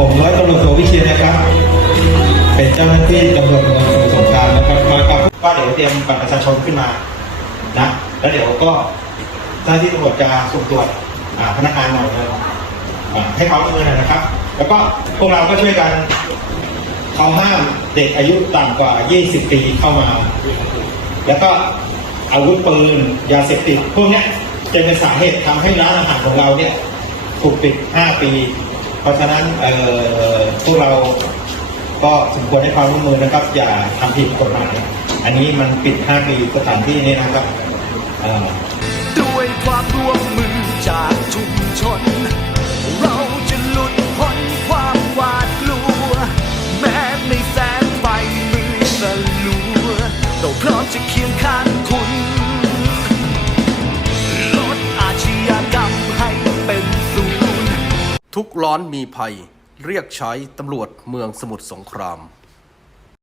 ผมร้อยตำรวจโทวิเชียรนะครับ เป็นเจ้าหน้าที่ตำรวจเมืองสมุทรสงครามนะครับมากับก็เดี๋ยวเตรียมบัตรประชาชนขึ้นมานะแล้วเดี๋ยวก็เจ้าหน้าที่ตำรวจจะสุ่มตรวจพนักงานหน่อยเลยอ่าให้เขาเนินนะครับ แล้วก็พวกเราก็ช่วยกันเขาห้ามเด็กอายุต่ำกว่า 20 ปีเข้ามา แล้วก็อาวุธปืนยาเสพติดพวกนี้จะเป็นสาเหตุทำให้ร้านอาหารของเราเนี่ยถูกปิด 5 ปี เพราะฉะนั้นพวกเราก็สมควรให้ความร่วมมือนะครับ อย่าทำผิดกฎหมายอันนี้มันปิด5ปีสถานที่นี้นะครับด้วยความร่วมมือจากชุมชน เราจะหลุดพ้นความหวาดกลัว แม้ในแสงไฟมืดสลัวเราพร้อมจะเคียงข้างคุณ ทุกร้อนมีภัย เรียกใช้ตำรวจเมืองสมุทรสงคราม